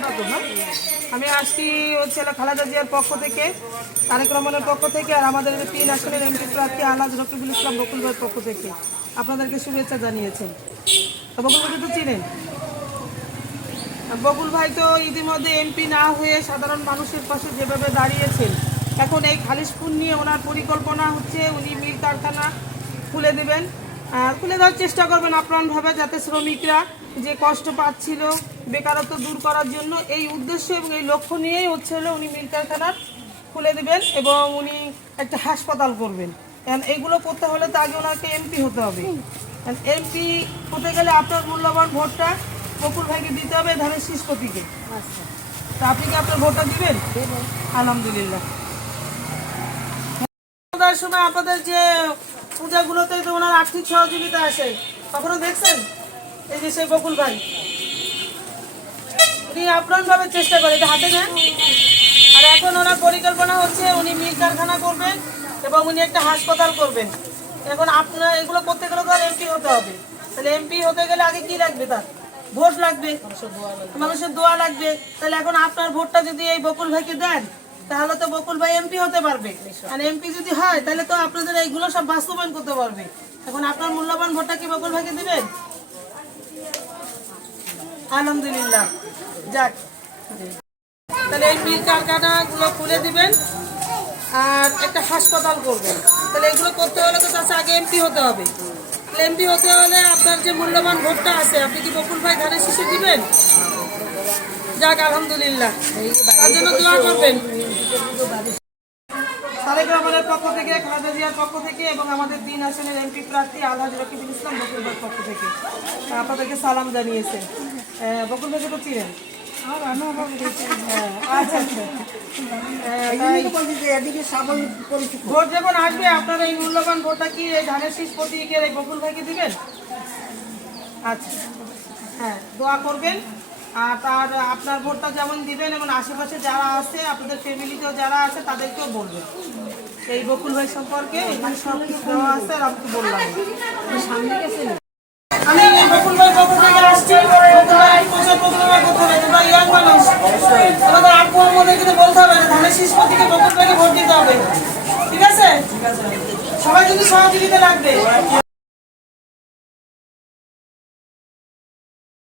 পুরাতন না। আমি আসছি হচ্ছে খালেদা জিয়ার পক্ষ থেকে, তারেক রহমানের পক্ষ থেকে, আর আমাদের 3 আসনের এমপি প্রার্থী আলহাজ রকিবুল ইসলাম বকুল ভাইয়ের পক্ষ থেকে আপনাদেরকে শুভেচ্ছা জানিয়েছেন। তো বকুল ভাই তো চিনেন। বকুল ভাই তো ইতিমধ্যে এমপি না হয়ে সাধারণ মানুষের পাশে যেভাবে দাঁড়িয়েছেন, এখন এই খালিশপুর নিয়ে ওনার পরিকল্পনা হচ্ছে উনি মিল কারখানা খুলে দেবেন, খুলে দেওয়ার চেষ্টা করবেন আপ্রাণভাবে, যাতে শ্রমিকরা যে কষ্ট পাচ্ছিল বেকারত্ব দূর করার জন্য এই উদ্দেশ্য এবং এই লক্ষ্য নিয়েই হচ্ছে হলো উনি মিল কারখানা খুলে দেবেন এবং উনি একটা হাসপাতাল করবেন। এইগুলো করতে হলে তো আগে ওনাকে এমপি হতে হবে। এমপি হতে গেলে আপনার মূল্যবান ভোটটা বকুল ভাইকে দিতে হবে, ধানের শীষ প্রতীকে। তা আপনি কি আপনার ভোটটা দিবেন? আলহামদুলিল্লাহ। সময় আপনাদের যে পূজাগুলোতে তো ওনার আর্থিক সহযোগিতা আসে, কখনো দেখছেন? এই যে সেই বকুল ভাই উনি আপ্রাণভাবে চেষ্টা করে, এটা হাতে নেন। আর এখন ওনার পরিকল্পনা হচ্ছে উনি মিল কারখানা করবেন এবং উনি একটা হাসপাতাল করবেন। এখন আপনার এগুলো করতে গেলে তো আর এমপি হতে হবে। তাহলে এমপি হতে গেলে আগে কি লাগবে? তার ভোট লাগবে, মানুষের দোয়া লাগবে। তাহলে এখন আপনার ভোটটা যদি এই বকুল ভাইকে দেন, তাহলে তো বকুল ভাই এমপি হতে পারবে। আর এমপি যদি হয় তাহলে তো আপনাদের এইগুলো সব বাস্তবায়ন করতে পারবে। এখন আপনার মূল্যবান ভোটটা কি বকুল ভাইকে দিবেন? আলহামদুলিল্লাহ। যাক, তাহলে এই মিল কারখানাগুলো খুলে দিবেন আর একটা হাসপাতাল করবেন। তাহলে এগুলো করতে হলে তো তার আগে এমপি হতে হবে। এমপি হতে হলে আপনার যে মূল্যবান ভোটটা আছে, আপনি কি বকুল ভাই ধানের শীষে দিবেন? যাক, আলহামদুলিল্লাহ, তার জন্য দোয়া করবেন। তারেক রহমানের পক্ষ থেকে, খালেদা জিয়ার পক্ষ থেকে এবং আমাদের 3 আসনের এমপি প্রার্থী আলহাজ রকিবুল ইসলাম বকুল ভাইয়ের পক্ষ থেকে আপনাদেরকে সালাম জানিয়েছেন। বকুল ভাইকে তো চিনেন। ভোট যখন আসবে আপনার এই মূল্যবান ভোটটা কি ধানের শীষ প্রতীকের এই বকুল ভাইকে দিবেন? আচ্ছা, হ্যাঁ, দোয়া করবেন। আর তার আপনার ভোটটা যেমন দিবেন এবং আশেপাশে যারা আছে, আপনাদের ফ্যামিলিতেও যারা আছে তাদেরকেও বলবেন এই বকুল ভাই সম্পর্কে। এখানে সব কিছু দেওয়া আছে আর আমি বললাম আমি এই বকুল ভাই পক্ষ থেকে আসছি। ইয়াং মানুষ, আমাদের আগ্রহের মধ্যে কিন্তু বলতে হবে যে ধানের শীষ প্রতীকে বকুল ভাইকে ভোট দিতে হবে। ঠিক আছে? সবাই কিন্তু সহযোগিতা লাগবে।